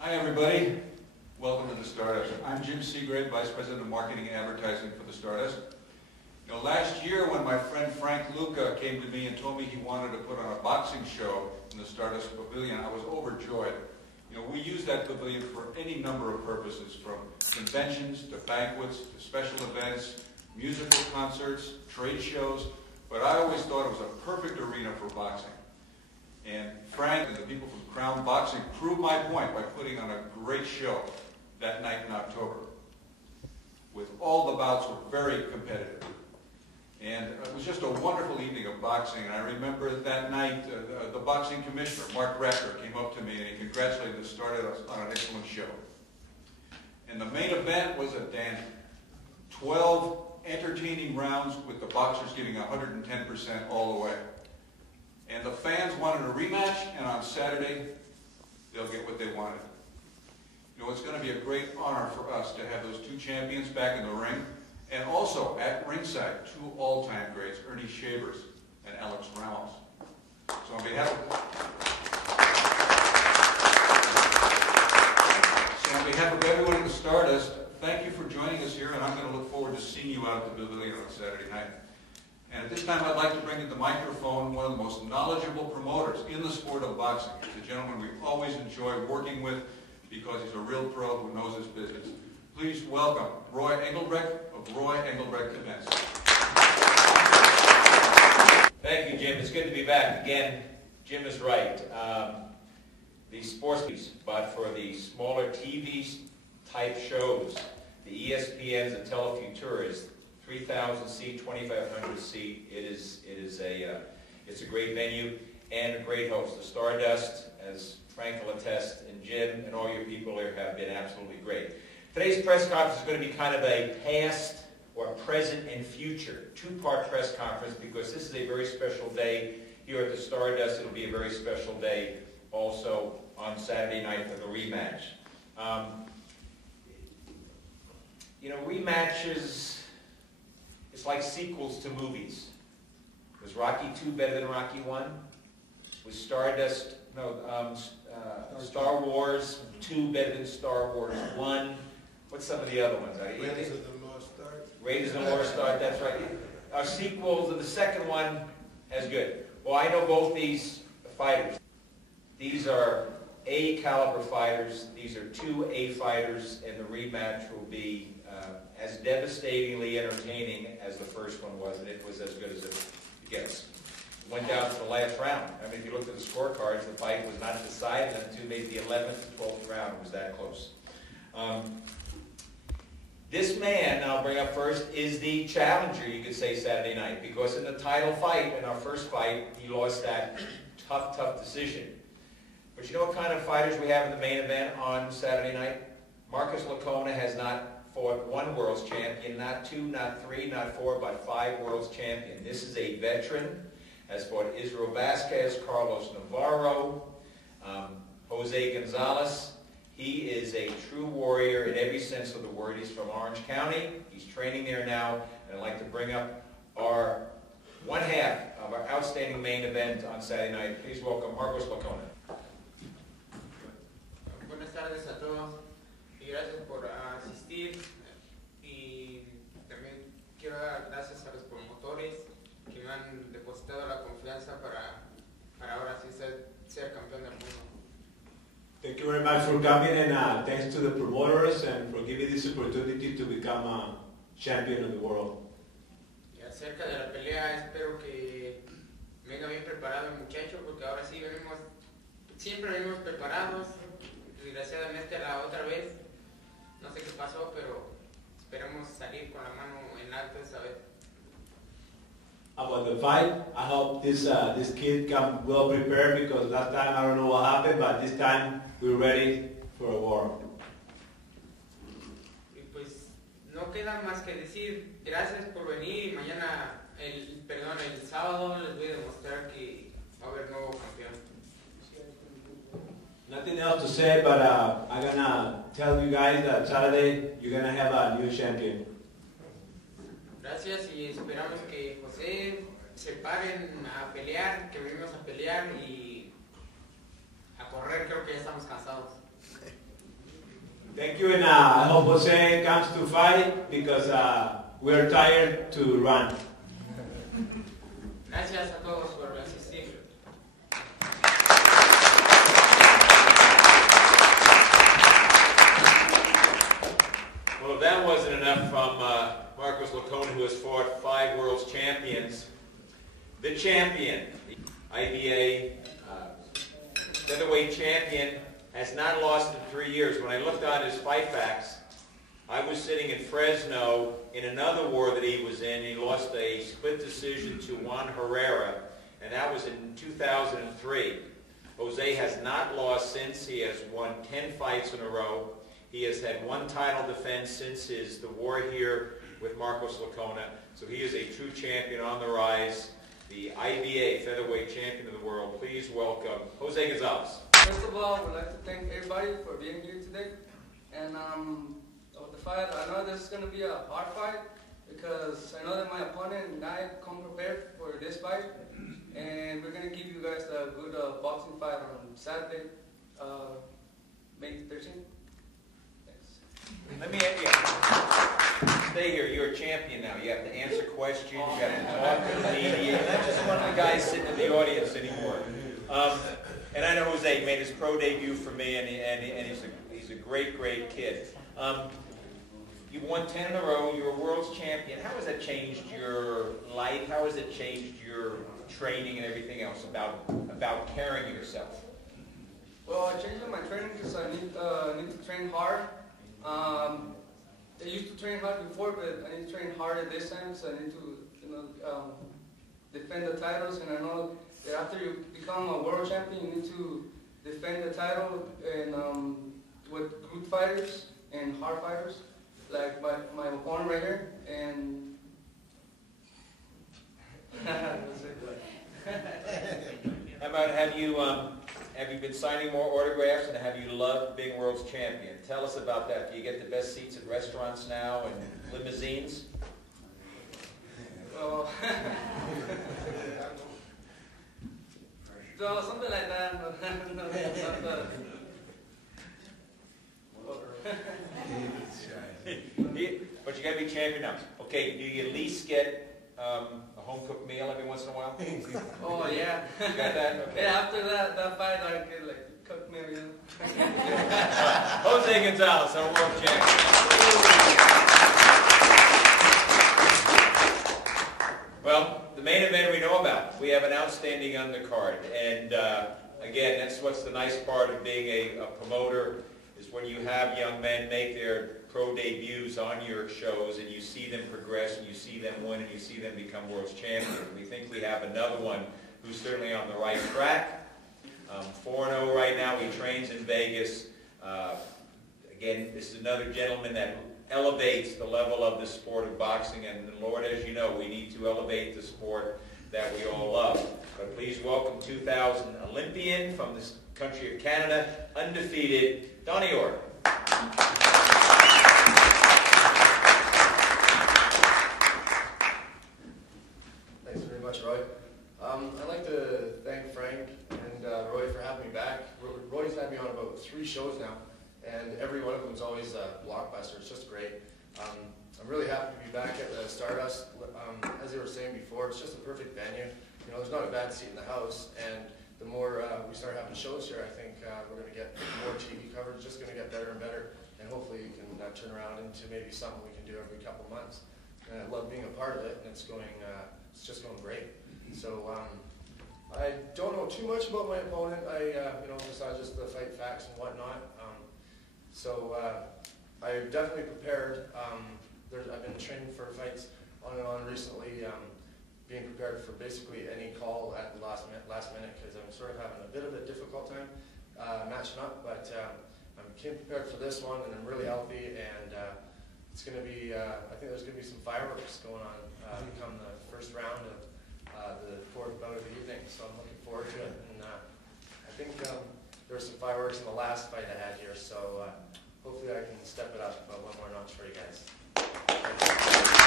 Hi everybody, welcome to the Stardust. I'm Jim Seagrave, Vice President of Marketing and Advertising for the Stardust. You know, last year when my friend Frank Luca came to me and told me he wanted to put on a boxing show in the Stardust Pavilion, I was overjoyed. You know, we use that pavilion for any number of purposes, from conventions to banquets to special events, musical concerts, trade shows, but I always thought it was a perfect arena for boxing. And Frank and the people from Crown Boxing proved my point by putting on a great show that night in October. With all the bouts were very competitive. And it was just a wonderful evening of boxing. And I remember that night, the boxing commissioner, Mark Rector, came up to me and he congratulated us, started us on an excellent show. And the main event was a dandy. 12 entertaining rounds with the boxers giving 110% all the way. And the fans wanted a rematch, and on Saturday, they'll get what they wanted. You know, it's going to be a great honor for us to have those two champions back in the ring, and also at ringside, two all-time greats, Ernie Shavers and Alex Ramos. So on behalf of everyone at the Stardust, thank you for joining us here, and I'm going to look forward to seeing you out at the pavilion on Saturday night. And at this time, I'd like to bring to the microphone one of the most knowledgeable promoters in the sport of boxing. He's a gentleman we always enjoy working with because he's a real pro who knows his business. Please welcome Roy Engelbrecht of Roy Engelbrecht Events. Thank you, Jim. It's good to be back. Again, Jim is right. These sports, but for the smaller TV type shows, the ESPNs and Telefutures, 3,000 seat, 2,500 seat. It's a great venue and a great host. The Stardust, as Frank will attest, and Jim and all your people here have been absolutely great. Today's press conference is going to be kind of a past or present and future two-part press conference because this is a very special day here at the Stardust. It'll be a very special day also on Saturday night for the rematch. You know, rematches, it's like sequels to movies. Was Rocky II better than Rocky I? Was Star Wars II better than Star Wars I? What's some of the other ones? Raiders of the Lost Ark. Raiders of the Lost Ark, that's right. Our sequels, and the second one, as good. Well, I know both these fighters. These are A caliber fighters. These are two A fighters, and the rematch will be as devastatingly entertaining as the first one was, and it was as good as it gets. It went down to the last round. I mean, if you looked at the scorecards, the fight was not decided until maybe the 11th to 12th round. It was that close. This man, I'll bring up first, is the challenger, you could say, Saturday night, because in the title fight, in our first fight, he lost that tough decision. But you know what kind of fighters we have in the main event on Saturday night? Marcus Lacona has not fought one world's champion, not two, not three, not four, but 5 world's champion. This is a veteran, has fought Israel Vasquez, Carlos Navarro, Jose Gonzalez. He is a true warrior in every sense of the word. He's from Orange County. He's training there now, and I'd like to bring up our one half of our outstanding main event on Saturday night. Please welcome Marcos Lacona. Buenas tardes a todos y gracias por asistir y también quiero dar gracias a los promotores que me han depositado la confianza para ahora sí ser campeón del mundo. Thank you very much for coming, and thanks to the promoters and for giving this opportunity to become a champion of the world. Y acerca de la pelea, espero que venga bien preparado el muchacho, porque ahora sí siempre venimos preparados. Desgraciadamente la otra vez, no sé qué pasó, pero esperemos salir con la mano en alto esta vez. About the fight, I hope this kid come well prepared, because last time I don't know what happened, but this time we're ready for a war. Y pues no queda más que decir gracias por venir y mañana, el sábado les voy a demostrar que va a haber nuevo campeón. Nothing else to say, but I'm gonna tell you guys that Saturday you're gonna have a new champion. Gracias y esperamos que José se paren a pelear, que venimos a pelear y a correr. Creo que ya estamos cansados. Thank you, and I hope Jose comes to fight because we're tired to run. Gracias a todos por asistir. Well, if that wasn't enough from Marcos Lacona, who has fought 5 world champions, the champion, IBA featherweight champion, has not lost in 3 years. When I looked on his fight facts, I was sitting in Fresno in another war that he was in. He lost a split decision to Juan Herrera, and that was in 2003. Jose has not lost since. He has won 10 fights in a row. He has had 1 title defense since the war here with Marcos Lacona. So he is a true champion on the rise, the IBA featherweight champion of the world. Please welcome Jose Gonzalez. First of all, I would like to thank everybody for being here today. And with the fight, I know this is going to be a hard fight because I know that my opponent and I come prepared for this fight. And we're going to give you guys a good boxing fight on Saturday, May 13th. Let me ask you, stay here, you're a champion now. You have to answer questions, you have to talk to the media. You're not just one of the guys sitting in the audience anymore. And I know Jose made his pro debut for me, and he's a great, great kid. You've won 10 in a row, you're a world's champion. How has that changed your life? How has it changed your training and everything else about carrying yourself? Well, I changed my training because I need to train hard. I used to train hard before, but I need to train harder this time, so I need to, defend the titles. And I know that after you become a world champion, you need to defend the title and with good fighters and hard fighters, like my opponent right here. And how about have you been signing more autographs, and have you loved being world's champion? Tell us about that. Do you get the best seats at restaurants now and limousines? well, so something like that. But you got to be champion now. Okay, do you at least get a home-cooked meal every once in a while? Oh yeah. You got that? Okay. Yeah, after that fight, I get like cooked meal, you know. Jose Gonzalez, our world champion. Well, the main event we know about. We have an outstanding undercard, and again, that's what's the nice part of being a promoter, is when you have young men make their pro debuts on your shows, and you see them progress, and you see them win, and you see them become world champions. We think we have another one who's certainly on the right track. 4-0 right now. He trains in Vegas. Again, this is another gentleman that elevates the level of the sport of boxing, and Lord, as you know, we need to elevate the sport that we all love. But please welcome 2000 Olympian from the country of Canada, undefeated, Donnie Orr. Thanks very much, Roy. I'd like to thank Frank and Roy for having me back. Roy's had me on about 3 shows now, and every one of them is always a blockbuster. It's just great. I'm really happy to be back at the Stardust. As they were saying before, it's just a perfect venue. You know, there's not a bad seat in the house, and the more we start having shows here, I think we're going to get more TV coverage. It's just going to get better and better, and hopefully you can turn around into maybe something we can do every couple months. And I love being a part of it, and it's just going great. So I don't know too much about my opponent. Besides just the fight facts and whatnot. I definitely prepared. I've been training for fights on and on recently, being prepared for basically any call at the last minute because I'm sort of having a bit of a difficult time matching up. But I came prepared for this one, and I'm really healthy, and it's going to be. I think there's going to be some fireworks going on come the first round of the 4th bout of the evening. So I'm looking forward to it, and I think there were some fireworks in the last fight I had here. So hopefully I can step it up one more notch for you guys. Thanks.